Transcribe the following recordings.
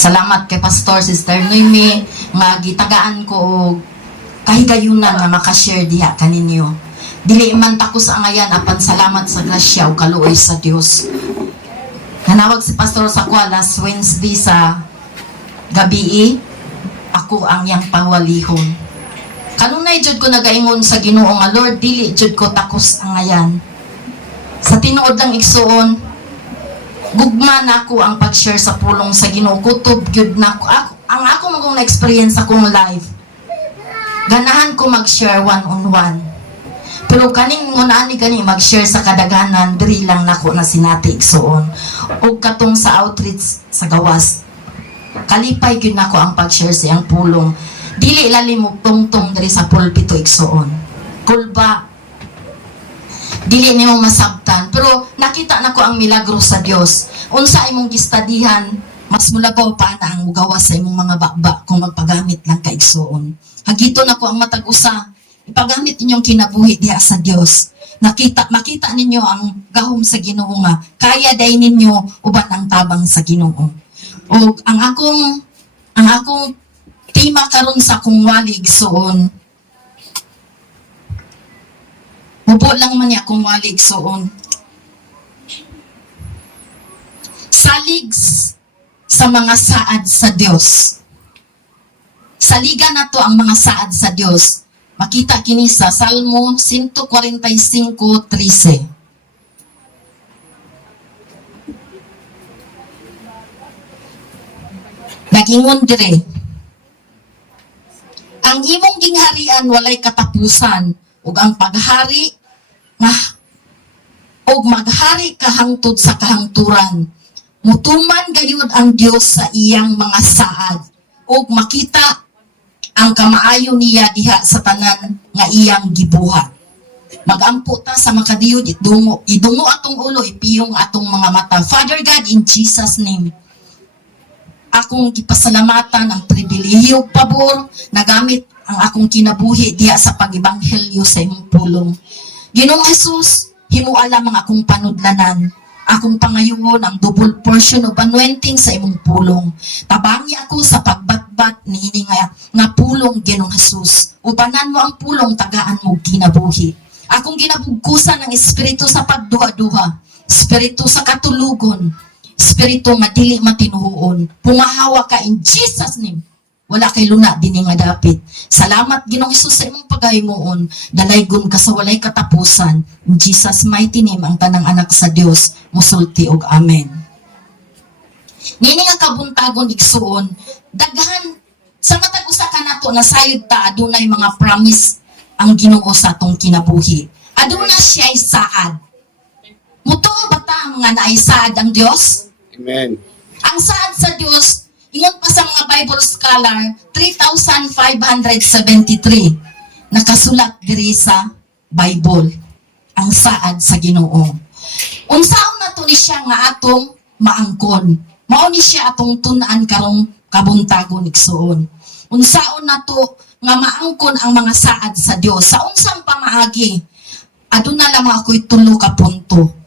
Salamat kay Pastor Sister Noemi nga gitagaan ko og kahigayunan nga makashare diha kaninyo. Dili man tako sa angayan apan salamat sa grasya ug kaluoy sa Dios. Nanawag si Pastor sa kwa last Wednesday sa gabi, ako ang yang pawalihon. Kanunay jud ko nagaingon sa Ginoo nga Lord, dili jud ko takos angayan. Sa tinuod lang igsuon, gugma na ako ang pag-share sa pulong sa Ginoo. Kutob gyud na ako. Ang ako magong na-experience akong live. Ganahan ko mag-share one-on-one. Pero kaning ngunaan ni gani mag-share sa kadaganan, diri lang nako na sinati igsuon. O katong sa outreach sa gawas. Kalipay gyud nako ang pag-share sa iyang pulong. Dili lalim og tungtong diri sa pulpito igsuon. Kulba dili nimo masabtan, pero nakita nako ang milagro sa Dios. Unsa imong gistadihan, mas mulagaw pa na ang mugawas sa imong mga bakba kung magpagamit lang ka igsuon. Hagito nako ang matag usa, ipagamit ninyong kinabuhi diha sa Dios. Makita ninyo ang gahom sa Ginoo nga kaya day ninyo uban ang tabang sa Ginoo. O ang akong tema karon sa akong walig suon, mubo lang man niya kung walig suon. Salig sa mga saad sa Dios. Saligan na to ang mga saad sa Dios. Makita kini sa Salmo 145:13. Nagingon dire, ang imong gingharian walay katapusan, ug ang paghari nga og maghari ka hangtod sa kahangturan. Mutuman gayud ang Dios sa iyang mga saad ug makita ang kamaayo niya diha sa tanan nga iyang gibuhat. Magampo ta sa makadiyod idungo atong ulo, ipiyong atong mga mata. Father God, in Jesus name, akong gipasalamatan ang pribilehiyo ug pabor na gamit ang akong kinabuhi diha sa pag-ebanghelyo sa imong pulong. Ginoong Jesus, himuala ang akong panudlanan. Akong pangayuon ang double portion of anointing sa imong pulong. Tabangi ako sa pagbatbat niini nga pulong, Ginoong Jesus. Ubanan mo ang pulong, tagaan mo kinabuhi. Akong ginabugkusan ng espiritu sa pagduha-duha, espiritu sa katulugon, espiritu nga dili matinuhuon. Pumahawa ka in Jesus name. Wala kay luna din nga dapit. Salamat Ginoong Hesus sa imong pagahimoon. Dalaygon ka sa walay katapusan. In Jesus mighty name ang tanang anak sa Dios musulti og amen. Nini nga kabuntagon igsuon, daghan sa matag usa ka nato na sayod ta adunay mga promise ang Ginoo sa atong kinabuhi. Aduna siya'y saad. Mutuo ba ta nga naay saad ang Dios? Amen. Ang saad sa Dios, ingon pa sa mga Bible scholar, 3,573 nakasulat diri sa Bible ang saad sa Ginoo. Unsaon na to ni siya nga atong maangkon? Mao ni siya atong tun-an karong kabuntagon igsuon. Unsaon na to nga maangkon ang mga saad sa Dios? Sa unsang pamaagi, aduna lamang ako'y tulo ka punto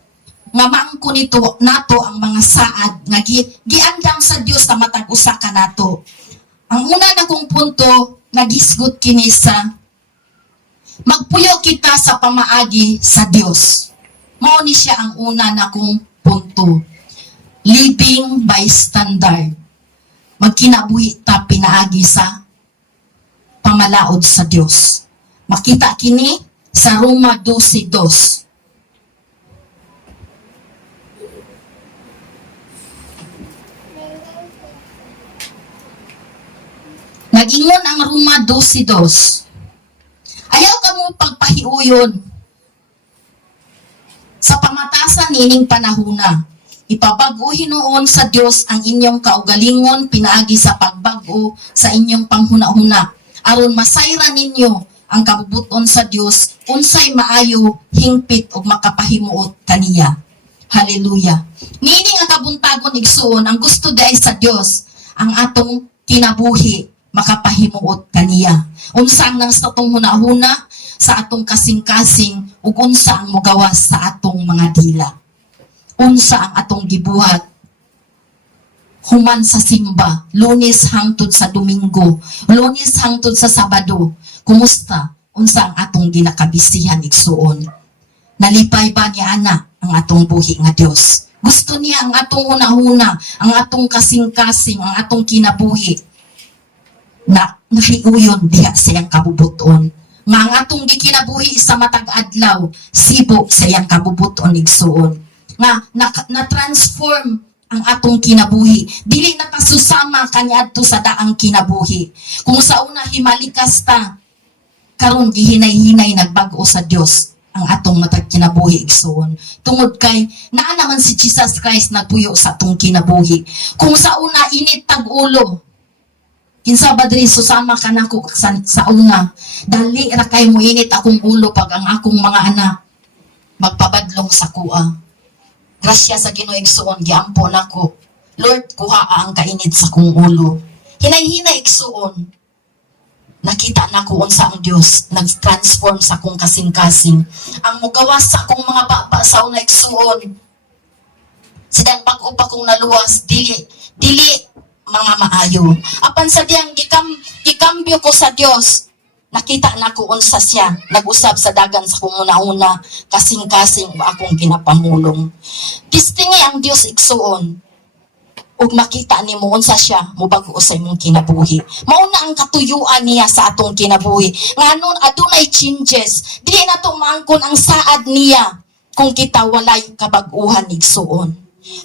nga maangkon nito nato ang mga saad nga giandam sa Dios sa matag usa ka nato. Ang una na kong punto nagisgot kini sa magpuyo kita sa pamaagi sa Dios. Mao ni siya ang una na kong punto. Living by standard. Magkinabuhi ta pinaagi sa pamalaod sa Dios. Makita kini sa Roma 12:2. Nagingon ang Roma 12:2. Ayaw ka mo pagpahiuyon sa pamatasan nining panahuna. Ipabag-o hinuon sa Dios ang inyong kaugalingon pinaagi sa pagbago sa inyong panghuna-huna. Aron masayra ninyo ang kabubuton sa Dios unsay maayo, hingpit ug makapahimuot kaniya. Hallelujah. Nining ang kabuntagon igsuon ang gusto day sa Dios ang atong kinabuhi makapahimuot kaniya. Unsa ang nang sa atong hunahuna, sa atong kasing-kasing, ug unsa ang mogawas sa atong mga dila. Unsa ang atong gibuhat human sa simba, Lunes hangtod sa Domingo, Lunes hangtod sa Sabado. Kumusta? Unsa ang atong ginakabisihan igsuon? Nalipay ba niya ana ang atong buhi nga Dios? Gusto niya ang atong una-una, ang atong kasing-kasing, ang atong kinabuhi na nahiuyon diha sa iyang kabubuton. Nga ang atong gikinabuhi sa matag adlaw, sibo sa iyang kabubuton igsuon. Nga na-transform ang atong kinabuhi. Dili na ta susama kaniadto sa daang kinabuhi. Kung sa una himalikas ta, karon gihinay-hinay nagbago sa Dios ang atong matag kinabuhi igsoon. Tungod kay naa naman si Jesus Christ nagpuyo sa atong kinabuhi. Kung sa una init tag ulo, kinsa ba diri susama ka nako sa una, dali ra kay mo init akong ulo pag ang akong mga anak magpabadlong sa kuha. Grasya sa Ginoo igsoon giampo nako. Lord, kuha ang kainit sa kong ulo. Hinay-hinay igsoon. Nakita na ko unsa ang Dios nag-transform sa akong kasing-kasing. Ang mugawas sa akong mga baba sa una igsuon. Sidang bag-o pa kong naluwas, dili mga maayo. Apan sa diyang gikambyo ko sa Dios, nakita na ko unsa siya. Nag-usab sa dagan sa kong una-una, kasing-kasing o akong ginapamulong. Distingi ang Dios igsuon. Ug makita nimo unsa siya mobago sa imong kinabuhi. Mao na ang katuyuan niya sa atong kinabuhi. Nganon adunay changes. Dili na to maangkon ang saad niya kung kita walay kabag-uhan igsuon.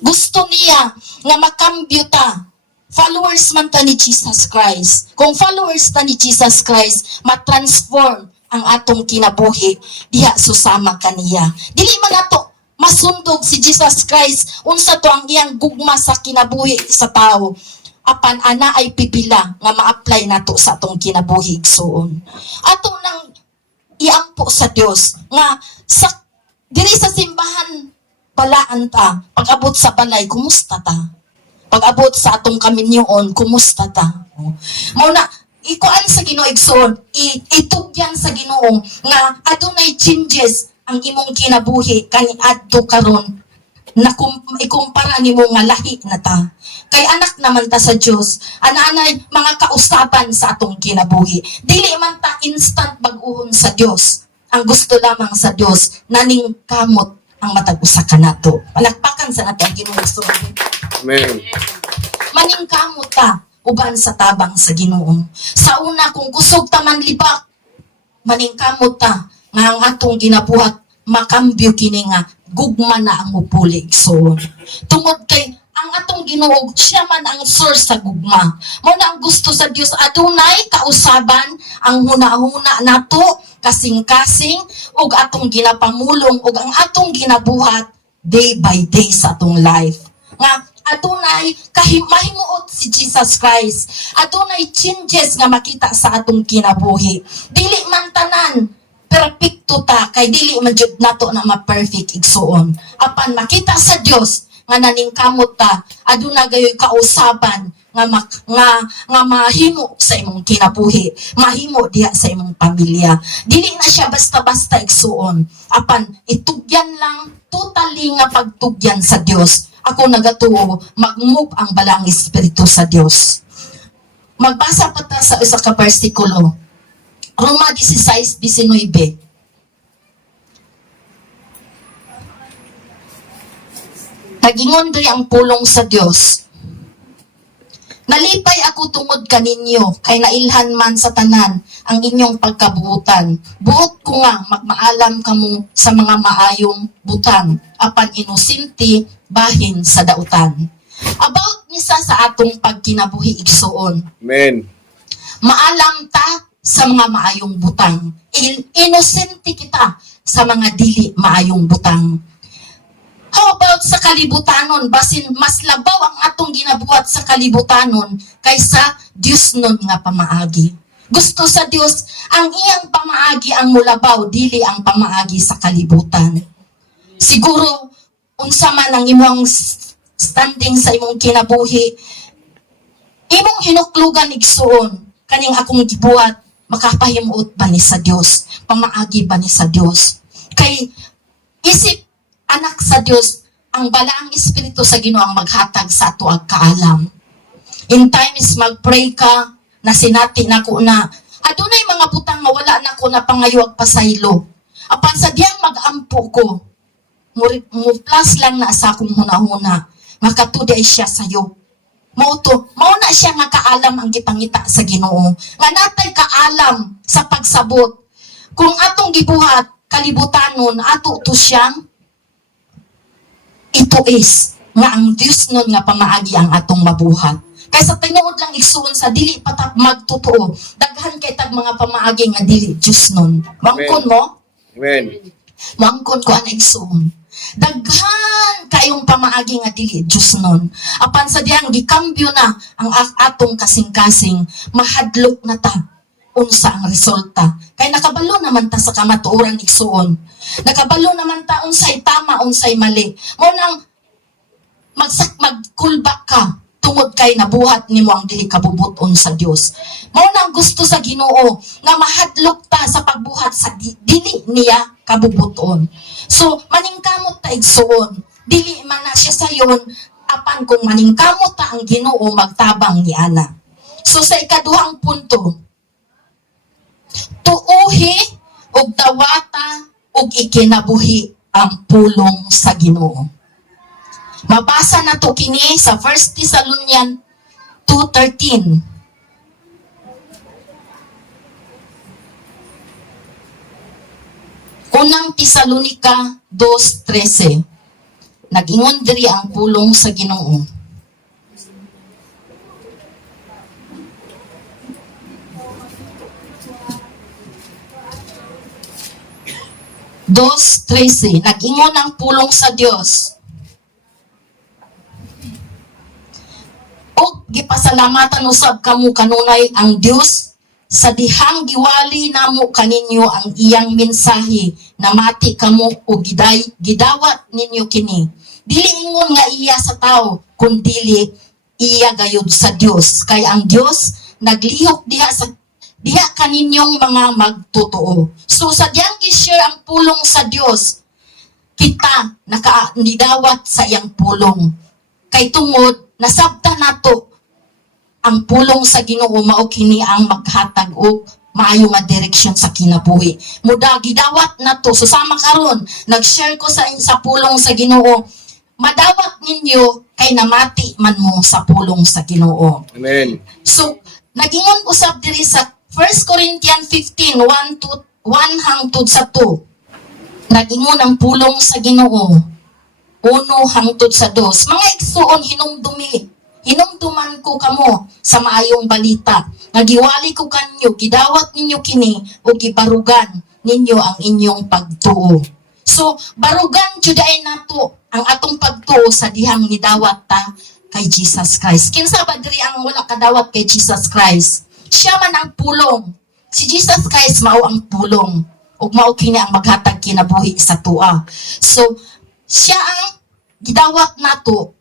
Gusto niya nga makambyo ta. Followers man ta ni Jesus Christ. Kung followers ta ni Jesus Christ, matransform ang atong kinabuhi diha susama kaniya. Dili man ato masundog si Jesus Christ unsa to ang iyang gugma sa kinabuhi sa tao. Apan ana ay pipila nga ma-apply nato sa atong kinabuhi igsuon. Ato nang iampo sa Dios nga sa diri sa simbahan balaan ta, pag-abot sa balay kumusta ta? Pag-abot sa atong kaminyoon kumusta ta? Mao na ikuan sa Ginoo igsuon, itugyan sa Ginoo nga adunay changes ang imong kinabuhi kaniadto karon na ikumpara nimo nga lahi na ta. Kay anak naman ta sa Dios, ana-anay mga kausaban sa atong kinabuhi. Dili man ta instant bag-uhon sa Dios. Ang gusto lamang sa Dios naning kamot ang matag usa kanato. Palakpakan sa nato ang Ginoo. Amen. Maning kamot ta uban sa tabang sa Ginoo. Sa una kung kusog ta man libak, maning kamot ta nga ang atong ginabuhat makambyo kini nga gugma na ang upulig. So tungod kay ang atong Ginoo siya man ang source sa gugma. Mao na ang gusto sa Dios adunay kausaban ang hunahuna nato kasing-kasing ug atong ginapamulong ug ang atong ginabuhat day by day sa atong life. Nga adunay mahimuot si Jesus Christ. Adunay changes nga makita sa atong kinabuhi. Dili man tanan perfecto ta kay dili man jud nato na ma-perfect igsuon. Apan makita sa Dios nga naningkamot ta, aduna gayoy kausaban nga mahimo sa imong kinabuhi, mahimo diha sa imong pamilya. Dili na siya basta-basta igsuon. Apan itugyan lang totally nga pagtugyan sa Dios. Ako nagatuo mag-move ang balang espiritu sa Dios. Magbasa pa ta sa usa ka bersikulo. Roma 16:19. Nagingon diri ang pulong sa Dios. Nalipay ako tungod kaninyo, kay nailhan man sa tanan ang inyong pagkabuutan. Buot ko nga magmaalam kamo sa mga maayong butang, apan inosente bahin sa dautan. About misa sa atong pagkinabuhi igsuon. Amen. Maalam ta sa mga maayong butang. Inosente kita sa mga dili maayong butang. How about sa kalibutanon? Basin mas labaw ang atong ginabuhat sa kalibutanon kaysa Dios nun nga pamaagi. Gusto sa Dios ang iyang pamaagi ang mulabaw, dili ang pamaagi sa kalibutan. Siguro unsa man ang imong standing sa imong kinabuhi, imong hinuklugan igsuon kaning akong gibuhat, makapahimuot ba ni sa Dios? Pamaagi ba ni sa Dios? Kay isip anak sa Dios, ang balaang espiritu sa Ginoo ang maghatag sa ato ang kaalam. In times mag-pray ka, na sinati nako na, adunay mga butang nga wala nako na pangayuag pasaylo. Apan sa diyang mag-ampo ko, mo plus lang na sa akong hunahuna, nga katude ay siya sayo. Mao na siya nga kaalam ang gipangita sa Ginoo. Nga natay kaalam sa pagsabot. Kung atong gibuhat, kalibutanon, ato to siyang ito is nga ang Diyos nun nga pamaagi ang atong mabuhat. Kaya sa tinuod lang igsuon sa dili patap magtotoo, daghan kay tag mga pamaagi nga dili Diyos nun. Mangkon mo? Amen. Mangkon ko ang igsuon. Daghan kayong pamaagi nga dili Diyos nun. Apan sa diyang gikambyo na ang atong kasing-kasing, mahadlok na ta unsa ang resulta. Kay nakabalo naman ta sa kamatuoran igsuon. Nakabalo naman ta unsay tama, unsay mali. Mo nang magkulba ka tungod kay nabuhat nimo ang dili kabubuton sa Dios. Mao nang gusto sa Ginoo nga mahadlok ta sa pagbuhat sa dili niya kabubuton. So maningkamot ta igsuon, dili man na siya sayon apan kung maningkamot ta ang Ginoo magtabang ni ana. So sa ikaduhang punto, tuuhi og dawata og ikinabuhi ang pulong sa Ginoo. Mabasa na to kini sa 1 Thessalonians 2:13. Unang Tesalonika 2:13. Nag-ingon diri ang pulong sa Ginoo. Dos 13. Nag-ingon ang pulong sa Dios. Og gipasalamatan usab kamo kanunay ang Dios sa dihang giwali namo kaninyo ang iyang mensahe na mati kamo og gidawat ninyo kini. Dili ingon nga iya sa tao, kundi iya gayud sa Dios. Kay ang Dios naglihok diha kaninyong mga magtotoo. So sa diyang gi-share ang pulong sa Dios, kita nidawat sa iyang pulong. Kay tungod nasabta nato ang pulong sa Ginoo mao kini ang maghatag og maayo nga direksyon sa kinabuhi. Muda gidawat nato so sama karon nag-share ko sa pulong sa Ginoo. Madawat ninyo kay namati man mo sa pulong sa Ginoo. Amen. So nagingon usab diri sa 1 Corinthians 15:1 hangtod sa 2. Nagingon ang pulong sa Ginoo. 1 hangtod sa 2. Mga igsuon hinumduman ko kamo sa maayong balita. Nagiwali ko kanyo, gidawat ninyo kini o gibarugan ninyo ang inyong pagtuo. So, barugan juday nato ang atong pagtuo sa dihang nidawat ta kay Jesus Christ. Kinsa ba diri ang wala kadawat kay Jesus Christ? Siya man ang pulong. Si Jesus Christ mao ang pulong. Ug mao kini ang maghatag kinabuhi sa tua. So, siya ang gidawat nato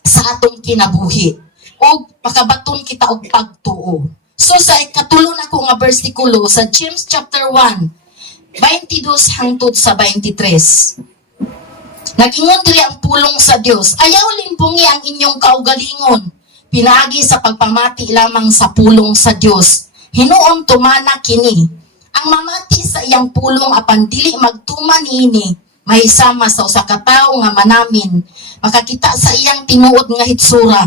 sa atong kinabuhi o makabaton kita og pagtuo. So sa ikatulo na ko nga bersikulo sa James chapter 1, 22 hangtod sa 23. Nagingon diri ang pulong sa Dios, ayaw limbungi ang inyong kaugalingon, pinaagi sa pagpamati lamang sa pulong sa Dios. Hinuon tumana kini. Ang mamati sa iyang pulong apan dili magtuman niini mahisama sa usa ka tawo nga manamin, makakita sa iyang tinuod nga hitsura.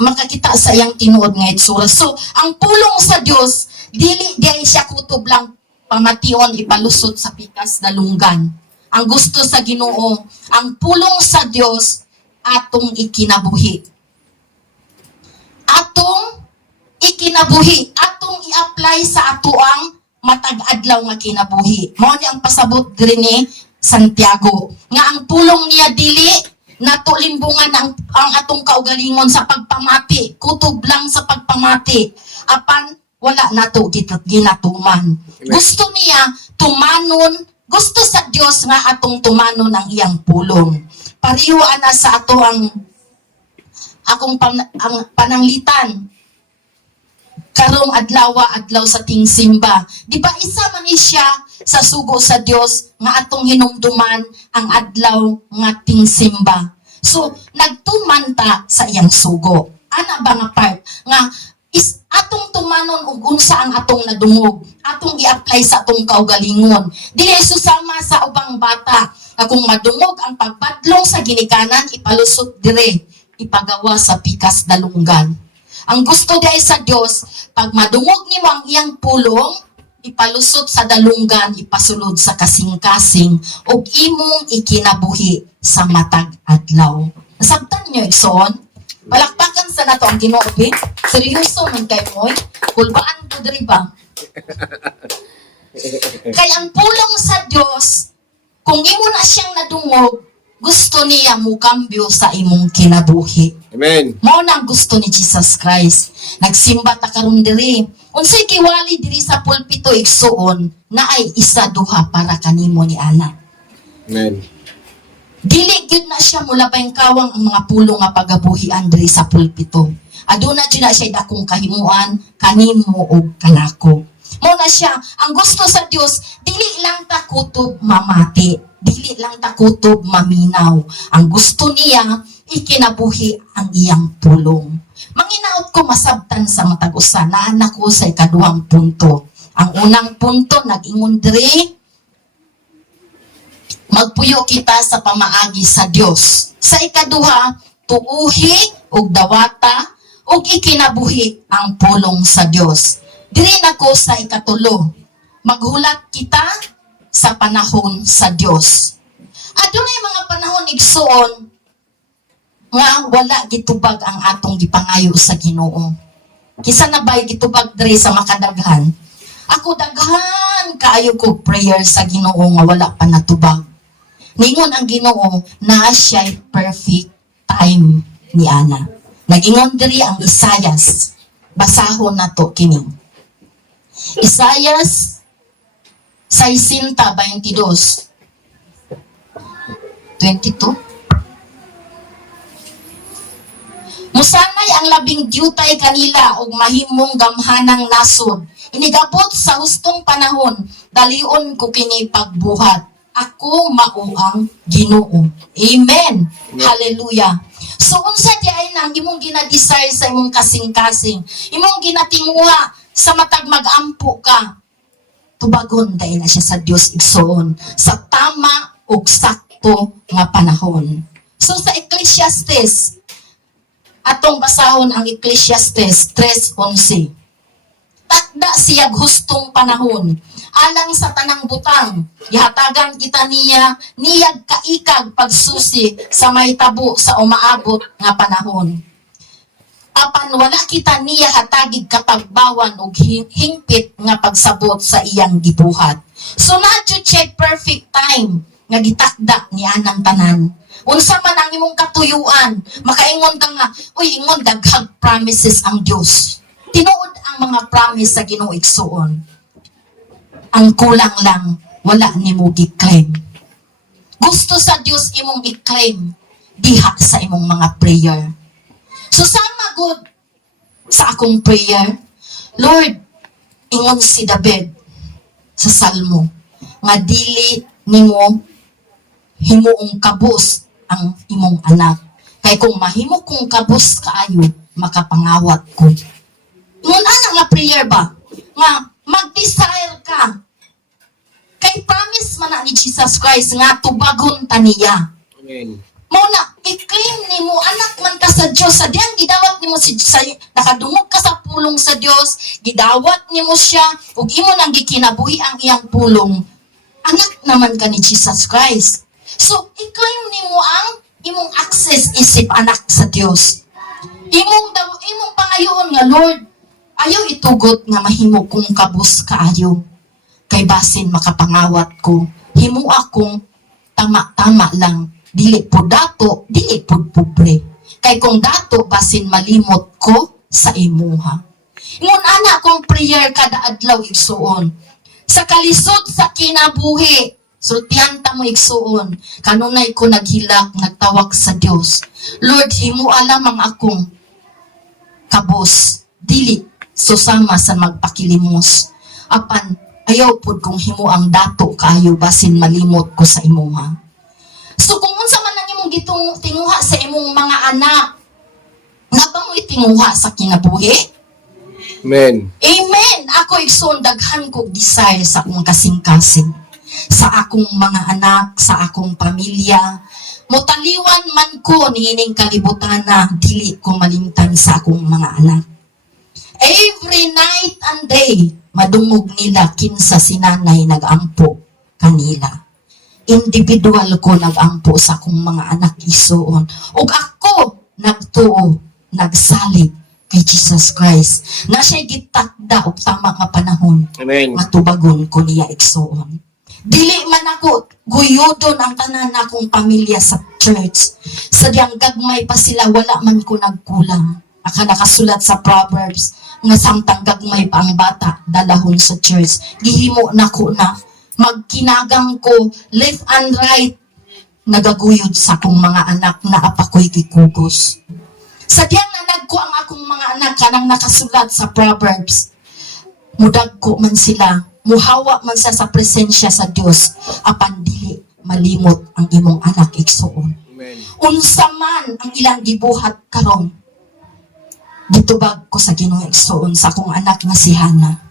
Makakita sa iyang tinuod nga hitsura. So, ang pulong sa Dios dili diay siya kutob lang pamation ipalusot sa pikas dalunggan. Ang gusto sa Ginoo, ang pulong sa Dios atong ikinabuhi. Atong i-apply sa atoang matag-adlaw nga kinabuhi. Mao ni ang pasabot diri ni Santiago nga ang pulong niya dili nato limbungan ang atong kaugalingon sa pagpamati, kutob lang sa pagpamati. Apan wala nato ginatuman. Gusto niya tumanon, gusto sa Dios nga atong tumanon ang iyang pulong. Pareho ana sa ato ang akong pananglitan. karong adlaw sa tingsimba. Di ba isa man ni siya sa sugo sa Dios nga atong hinumduman ang adlaw nga tingsimba. So nagtuman ta sa iyang sugo. Ana ba nga part nga is atong tumanon og unsa ang atong nadungog, atong i-apply sa atong kaugalingon. Dili susama sa ubang bata nga kung madungog ang pagpadlong sa ginikanan, ipalusot dire, ipagawa sa pikas dalunggan. Ang gusto dahil sa Dios, pag madungog nimo ang iyang pulong, ipalusot sa dalunggan, ipasulod sa kasing-kasing, ug imong ikinabuhi sa matag adlaw. Nasabtan niyo, Igsoon? Palakpakan sa nato ang Ginoo, be. Seryoso man kay moy. Kulbaan ko diri ba? Kay ang pulong sa Dios, kung imo na siyang nadungog, gusto niya mo kambyo sa imong kinabuhi. Amen. Mao na ang gusto ni Jesus Christ. Nagsimba ta karon diri. Unsay kiwali diri sa pulpito igsuon na ay isa duha para kanimo ni ana. Amen. Dili gyud na siya mulabay kawang ang mga pulong nga pagabuhian diri sa pulpito. Aduna gyud na siya dakong kahimuan kanimo ug kanako. Mao na siya, ang gusto sa Dios dili lang ta kutob mamati, dili lang ta kutob maminaw. Ang gusto niya ikinabuhi ang iyang pulong. Manginaot ko masabtan sa matag usa na anak ko sa ikaduhang punto. Ang unang punto nag-ingon diri, magpuyo kita sa pamaagi sa Dios. Sa ikaduha, tuuhi ug dawata ug ikinabuhi ang pulong sa Dios. Diri nako sa ikatulo, maghulat kita sa panahon sa Dios. Adunay mga panahon igsuon nga wala gitubag ang atong gipangayo sa Ginoo. Kisa na bay gitubag diri sa makadaghan. Ako daghan kaayo ko prayer sa Ginoo nga wala pa natubag. Ningon ang Ginoo na siya perfect time ni ana. Nagingon diri ang Isayas. Basahon nato kini. Isayas 60:22. 22. Musanay ang labing diyutay kanila og mahimong gamhanang nasod. Inigabot sa hustong panahon, dalion ko kini pagbuhat. Ako mao ang Ginoo. Amen. Hallelujah. So unsa di ay nang imong ginadesire sa imong kasing-kasing, imong ginatinguha sa matag magampo ka, tubagon dahil na siya sa Dios igsoon sa tama ug sakto nga panahon. So sa Ecclesiastes, atong basahon ang Ecclesiastes 3:11. Takda siyag hustong panahon, alang sa tanang butang, ihatagan kita niya, niyag kaikag pagsusi sa may tabo sa umaabot nga panahon. Apan wala kita niya hatagig kapagbawan og hingpit nga pagsabot sa iyang gibuhat. So nadyo check perfect time nga gitakda ni anang tanan. Unsa man ang imong katuyuan, makaingon ka nga, uy, ingon daghang promises ang Dios. Tinuod ang mga promise sa Ginoo igsuon. Ang kulang lang, wala nimo gi-claim. Gusto sa Dios imong i-claim diha sa imong mga prayer. So sama good sa akong prayer, Lord, ingon si David sa Salmo, nga dili nimo himuong kabus ang imong anak. Kay kung mahimo kong kabus kaayo, makapangawat ko. Ngun ana nga prayer ba? Nga mag-desire ka. Kay promise man na ni Jesus Christ nga tubagon ta niya. Amen. Mao na i-claim nimo anak man ka sa Dios. Sa diyan gidawat nimo si nakadungog ka sa pulong sa Dios, gidawat nimo siya ug imo nang gikinabuhi ang iyang pulong. Anak naman ka ni Jesus Christ. So i-claim nimo ang imong access isip anak sa Dios. Imong pangayoon nga Lord, ayaw itugot nga mahimo kong kabus kaayo. Kay basin makapangawat ko, himo akong tama-tama lang. Dili po dato, dili po pobre. Kay kung dato, basin malimot ko sa imuha. Ngun ana akong prayer kada adlaw igsuon. Sa kalisod sa kinabuhi, sultihan ta mo igsuon. Kanunay ko naghilak, nagtawag sa Dios. Lord, himo alam ang akong kabos. Dili susama sa magpakilimos. Apan, ayaw pod kung himo ang dato kaayo basin malimot ko sa imuha. So kung unsa man ang imong tinguha sa imong mga anak, nga ba mo itinguha sa kinabuhi? Amen. Amen! Ako igsoon daghan kog desire sa akong kasing-kasing, sa akong mga anak, sa akong pamilya. Motaliwan man ko niining kalibutan na dili ko malimtan sa akong mga anak. Every night and day, madungog nila kinsa si nanay nag-ampo kanila. Individual ko nag-ampo sa akong mga anak isuon. Ug ako nagtuo, nagsalig kay Jesus Christ. Na siya'y gitakda og tama nga panahon. Amen. Matubagon ko niya igsuon. Dili man ako guyodon ang tanan akong pamilya sa church. Sadyang gagmay pa sila, wala man ko nagkulang. Aka nakasulat sa Proverbs nga samtang gagmay pa ang bata dalahon sa church. Gihimo nako na magkinagang ko left and right, nagaguyod sa akong mga anak na apakoy gikugos. Sadyang nanag ko ang akong mga anak kanang nakasulat sa Proverbs. Mudag ko man sila, muhawa man sa presensya sa Dios, apan dili malimot ang imong anak igsuon. Amen. Unsa man ang ilang gibuhat karon, gitubag ko sa Ginoo igsuon sa akong anak nga si Hana.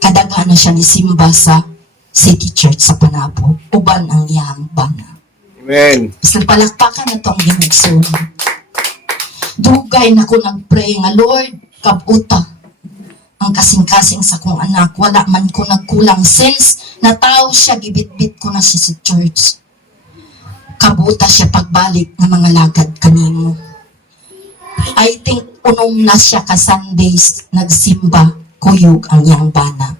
Kadaghan na siya ni simba sa City Church sa Panabo, uban ang iyang bana. Amen. Basta palakpakan na to ang Ginoo igsuon. Dugay na ko nagpray nga, Lord, kabuta ang kasing-kasing sa kong anak. Wala man ko nagkulang since nataw siya, gibit-bit ko na siya sa church. Kabuta siya pagbalik ng mga lagad kanimo. I think unom na siya ka Sundays nagsimba, kuyog ang iyang bana.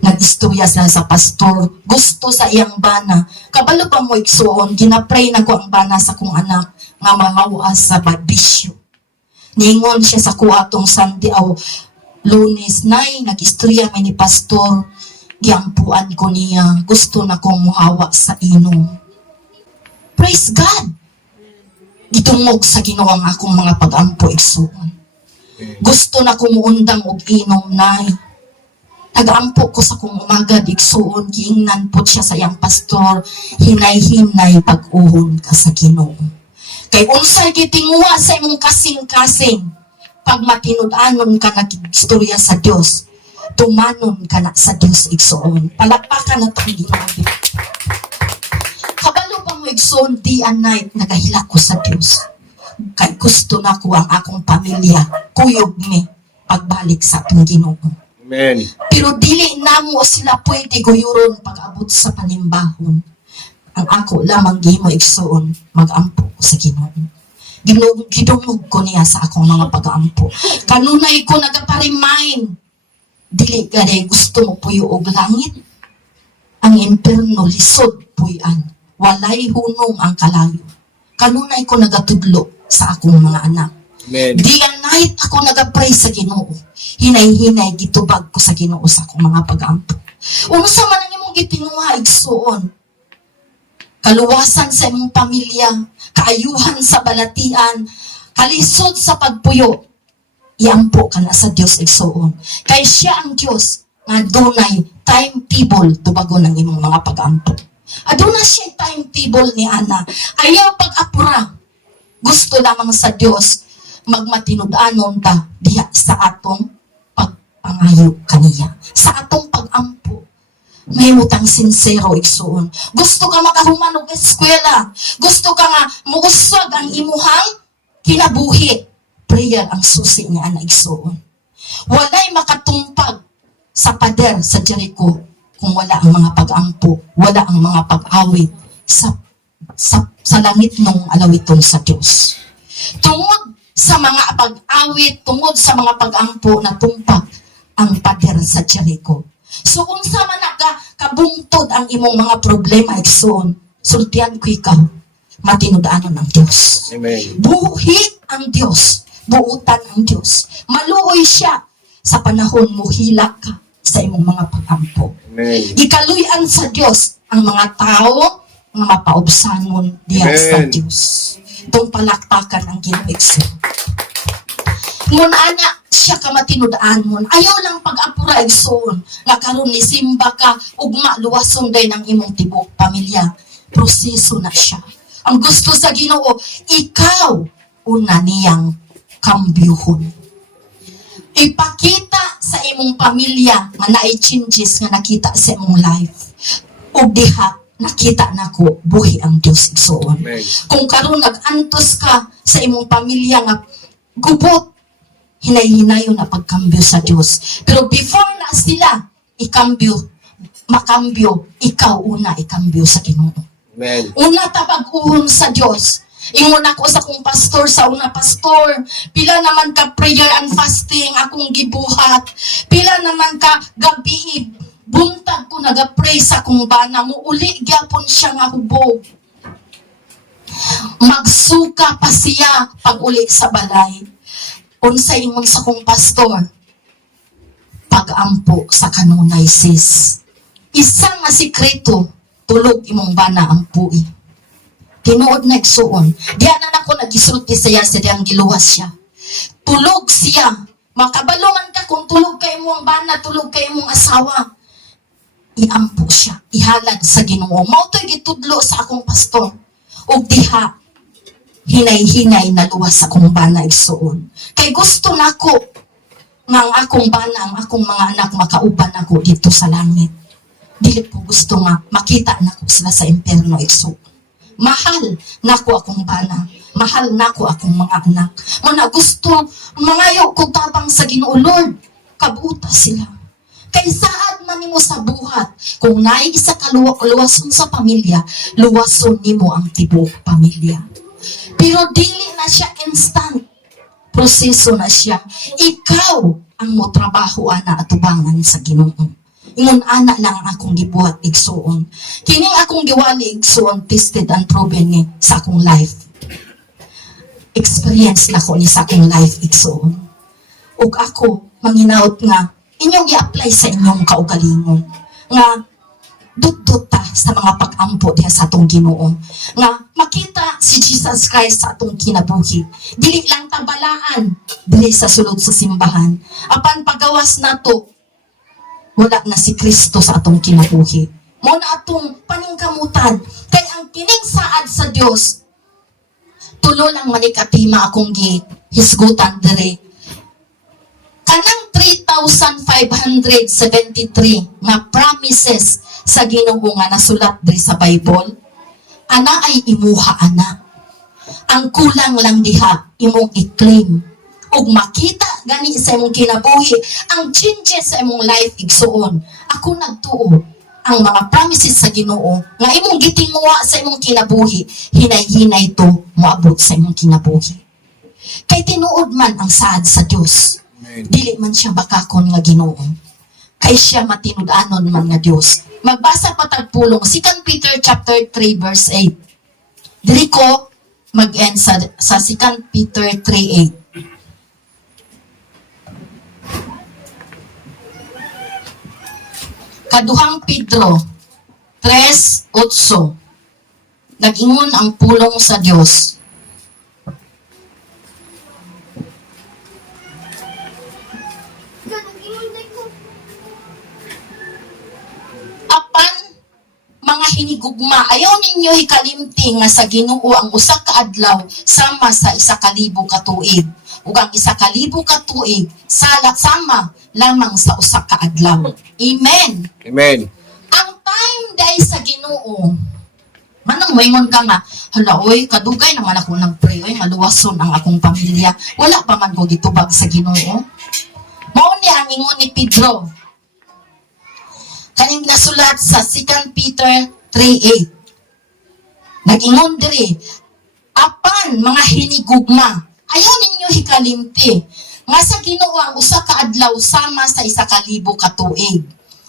Nag-istorya sila sa pastor, gusto sa iyang bana. Kabalo pa mo igsuon, ginapray na ko ang bana sa kong anak nga mangawas sa bisyo. Ningon siya sa kuatong Sunday o Lunes, nay, nag-istorya may ni pastor, giampuan ko niya, gusto na kong muhawa sa inom. Praise God! Gitungog sa Ginoo ang akong mga pag-ampo igsuon. Gusto na kong muundang og inom, nay. Nag-ampo ko sa kong umaga igsuon, giingnan po siya sa iyang pastor, hinay-hinay pag-uhon ka sa Ginoo. Kay unsay gitinguha sa imong kasing-kasing, pag matinud-anon ka na istorya sa Dios, tumanon ka na sa Dios igsuon. Palakpakan na itong Ginoo. Kabalo pa mo igsuon, day and night, nagahila ko sa Dios. Kay gusto na ko ang akong pamilya, kuyog mi, pagbalik sa itong Ginoo. Amen. Pero dili na mo sila pwede guyuron pag-abot sa panimbahon. Ang ako lamang gihimo igsuon, mag-ampo ko sa Ginoo. Gidungog ko niya sa akong mga pag-aampo. Kanunay ko nagaparimain. Dili gani gusto mo puyo og langit. Ang imperno lisod puyan. Walay hunong ang kalayo. Kanunay ko nagatudlo sa akong mga anak. Amen. Day and night ako nagapray sa Ginoo. Hinay-hinay gitubag ko sa Ginoo sa akong mga pag-aampo. Unsa man ang imong gitinguha igsuon, kaluwasan sa imong pamilya, kaayuhan sa balatian, kalisod sa pagpuyo, iampo ka na sa Dios igsuon. Kay siya ang Dios nga dunay timetable tubagon ng imong mga pag-ampo. Aduna siya timetable ni Ana. Ayaw pag-apura. Gusto lamang sa Dios magmatinud-anon ta diha sa atong pagpangayo kaniya, sa atong pag-ampo. May utang sincero igsuon. Gusto ka makahuman og eskwela. Gusto ka nga muusag ang imuhang kinabuhi. Prayer ang susi niya na igsuon. Walay makatumpag sa pader sa Jericho kung wala ang mga pag-ampo, wala ang mga pag-awit sa langit ng alawiton sa Diyos. Tungod sa mga pag-awit, tungod sa mga pag-ampo na tumpag ang pader sa Jericho. So kung sa man kabungtod ang imong mga problema igsuon, sultian ko ikaw, matinud-anon ang Diyos. Amen. Buhi ang Diyos, buutan ang Diyos. Maluoy siya sa panahon mo hilak ka sa imong mga pag-ampo. Amen. Ikaluyan sa Diyos ang mga tao nga mapaubsanon diya sa Amen. Diyos. Itong palakpakan ang Ginoo igsuon. Ngunana, siya ka matinud-anon. Ayaw lang pag-apura igsoon nga karon ni simba ka ugma luwason day ng imong tibok pamilya. Proseso na siya. Ang gusto sa Ginoo, ikaw una niyang kambyuhon. Ipakita sa imong pamilya nga naay changes nga nakita sa imong life. O diha nakita nako buhi ang Dios igsoon. Amen. Kung karon nag-antos ka sa imong pamilya nga gubot, hinay-hinayon na pagkambyo sa Dios. Pero before na sila ikambyo, makambyo, ikaw una ikambyo sa Ginoo. Amen. Una tabag-uhon sa Dios. Ingon ako sa kong pastor, sa una pastor, pila naman ka prayer and fasting akong gibuhat. Pila naman ka gabi, buntag ko nagapray sa kong bana mo, uli gyapon siya nga hubog. Magsuka pa siya pag uli sa balay. Unsay ingon sa kong pastor, pag-ampo sa kanunay sis. Isa nga sikreto, tulog imong bana ang pui. Tinuod na igsuon. Diyan na ako nagisulti siya sa diyang giluwas siya. Tulog siya. Makabalo man ka kung tulog kay mo ang bana, tulog kay mong asawa. Iampo siya. Ihalad sa Ginoo. Mauto'y gitudlo sa akong pastor. O diha, hinay-hinay na luwas sa akong bana igsuon. Kay gusto nako nga ang akong bana, ang akong mga anak makauban ako dito sa langit. Dili po gusto nga makita nako sila sa impyerno igsuon. Mahal nako akong bana. Mahal nako akong mga anak. Muna gusto, mangayo ko tabang sa Ginoo, Lord, kabuta sila. Kay saad man nimo sa buhat, kung naay isa ka luwason sa pamilya, luwason nimo ang tibuok pamilya. Pero dili na siya instant. Proseso na siya. Ikaw ang mo trabaho ana atubangan sa Ginoo. Ingon ana lang akong gibuhat igsuon. Kining akong giwali igsuon tested and proven ni sa akong life. Experience na ko ni sa akong life igsuon. Ug ako manginaot nga inyong i-apply sa inyong kaugalingon nga dudta sa mga pag-ampo diha sa atong Ginoo nga makita si Jesus Christ sa atong kinabuhi. Dili lang tabalaan dili sa sulod sa simbahan. Apan pagawas nato wala na si Kristo sa atong kinabuhi. Mao na atong paningkamutan. Kay ang kining saad sa Dios, tulo lang manikatima akong gihisgutan dire. Kanang 3,573 nga promises sa Ginoo nga nasulat diri sa Bible, ana ay imuha ana. Ang kulang lang diha imong i-claim. Ug makita gani sa imong kinabuhi ang changes sa imong life igsuon. Ako nagtuo ang mga promises sa Ginoo nga imong gitinguha sa imong kinabuhi, hinay-hinay to moabot sa imong kinabuhi. Kay tinuod man ang saad sa Dios. Dili man siya bakakon nga Ginoo. Kay siya matinud-anon man nga Dios. Magbasa pa tagpulong 2 Peter chapter 3 verse 8. Dili ko mag-end sa 2 Peter 3:8. Kaduhang Pedro 3:8. Nag-ingon ang pulong sa Dios. Apan mga hinigugma, ayaw ninyo hikalimti nga sa Ginoo ang usa ka adlaw sama sa 1,000 ka tuig. Ug ang 1,000 ka tuig sama lamang sa usa ka adlaw. Amen. Amen. Ang time day sa Ginoo, manang moingon ka nga, hala oy, kadugay naman ako nagpray, oy, maluwason ang akong pamilya. Wala pa man ko gitubag sa Ginoo. Mao ni ang ingon ni Pedro. Kaning nasulat sa 2 Peter 3:8. Nag-ingon diri, apan mga hinigugma, ayaw ninyo hikalimti nga sa Ginoo ang usa ka adlaw sama sa 1,000 ka tuig.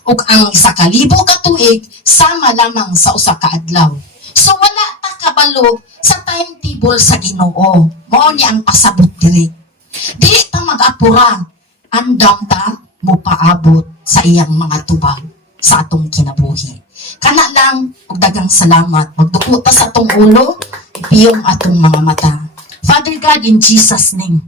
Ug ang 1,000 ka tuig sama lamang sa usa ka adlaw. So wala ta kabalo sa timetable sa Ginoo. Mao ni ang pasabot diri. Dili ta mag-apura, andam ta mo paabot sa iyang mga tubag sa atong kinabuhi. Kana lang ug daghang salamat. Magduko ta sa atong ulo, ipiyong atong mga mata. Father God, in Jesus' name.